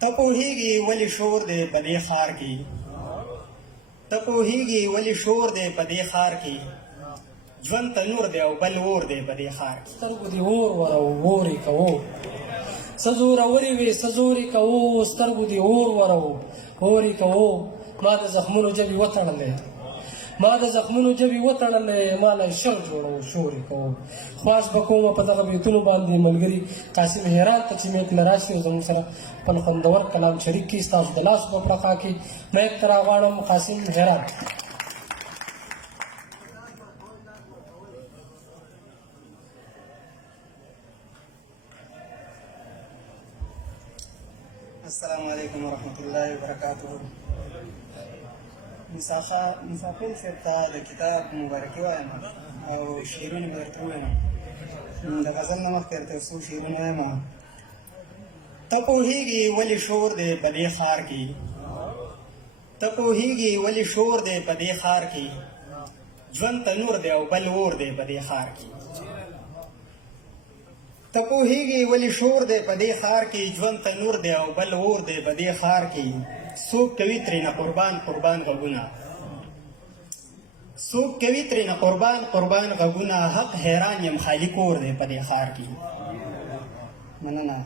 ته پوهېږې ولې شور دی په دې ښار کې ته پوهېږې ولې شور دی په دې ښار کې ژوند تنور دی او بل اور دی په دې ښار کې سترګو دې اور ورو اورې کوو څه زورورې وې څه زورې کوو سترګو دې اور ورو اورې کوو ما د زخمونو ژبې وتړلې ما د زخمونو ژبې وتړلې ما له شر جوړو شورې کوو خواست به کومه په دغه بیتونو باندې ملګري قاسم هرات ته چې میک له راشي او زموږ سره خپل خوندور کلام شریک کړي ستاسو د لاسو په پړقا کې میک ته راغواړم قاسم هرات السلام علیکم ورحمۃ اللہ وبرکاتہ مسافر صاحب ته د کتاب مبارکي وایم او شعرونه به درته ووایم د غزل نه مخکې درته یو څو شعرونه وایم ته پوهېږې ولې شور دی په دې ښار کې ته پوهېږې ولې شور دی په دې ښار کې ژوند تنور دی او بل اور دی په دې ښار کې ته پوهېږې ولې شور دی په دې ښار کې ژوند تنور دی او بل اور دی په دې ښار کې څوک کوي ترېنه قربان قربان غږونه څوک کوي ترېنه قربان قربان غږونه حق حیران یم خالي کور دی په دې ښار کې مننه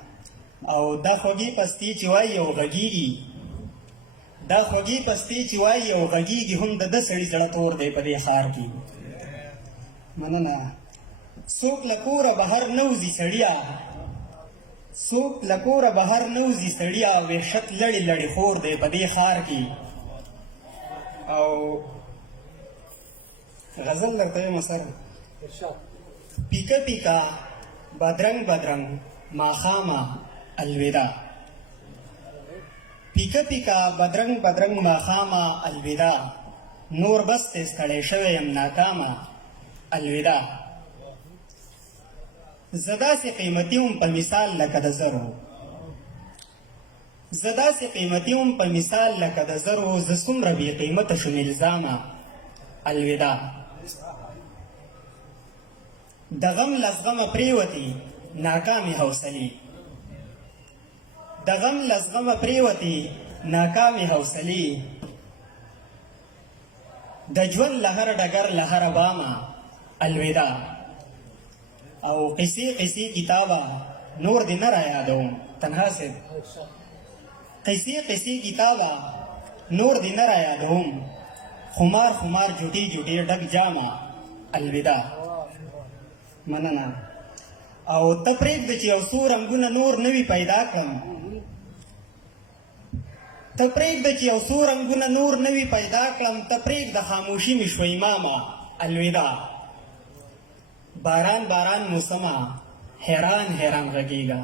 او دا خوږې پستې چې وایي او غږېږي دا خوږې پستې چې وایي او غږېږي هم د ده سړي زړه تور دی په دې ښار کې مننه څوک له کوره بهر نه وځي سړیه څوک له کوره بهر نه وځي سړیه وحشت لړې لړې خور دی په دې ښار کې او غزل درته وایم سره پیکه پیکه بدرنګ بدرنګ ماښامه الوداع پیکه پیکه بدرنګ بدرنګ ماښامه الوداع نور بس ته ستړی شوی یم ناکامه الوداع زه داسې قیمتي وم په مثال لکه د زرو زه داسې قیمتي وم په مثال لکه د زرو زه څومره بې قیمته شوم الزامه الوداع د غم له زغمه پرېوتې ناکامې حوصلې د غم له زغمه پرېوتې ناکامې حوصلې د ژوند له هر ډګر له هره بامه الوداع او قصې قصې کتابه نور دې نه رایادوم تنها صاحب قصې قصې کتابه نور دې نه رایادوم خمار خمار جوټې جوټې ډک جامه الوداع مننه او ته پرېږده چې یو څو رنګونه نور نوي پیدا کړم ته پرېږده چې یو څو رنګونه نور نوي پیدا کړم ته پرېږده خاموشي مې شوه امامه الوداع باران باران موسمه حیران حیران غږېږه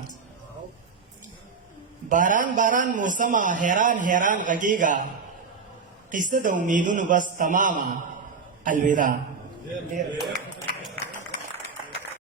باران باران موسمه حیران حیران غږېږه قصه د امیدونو بس تمامه الوداع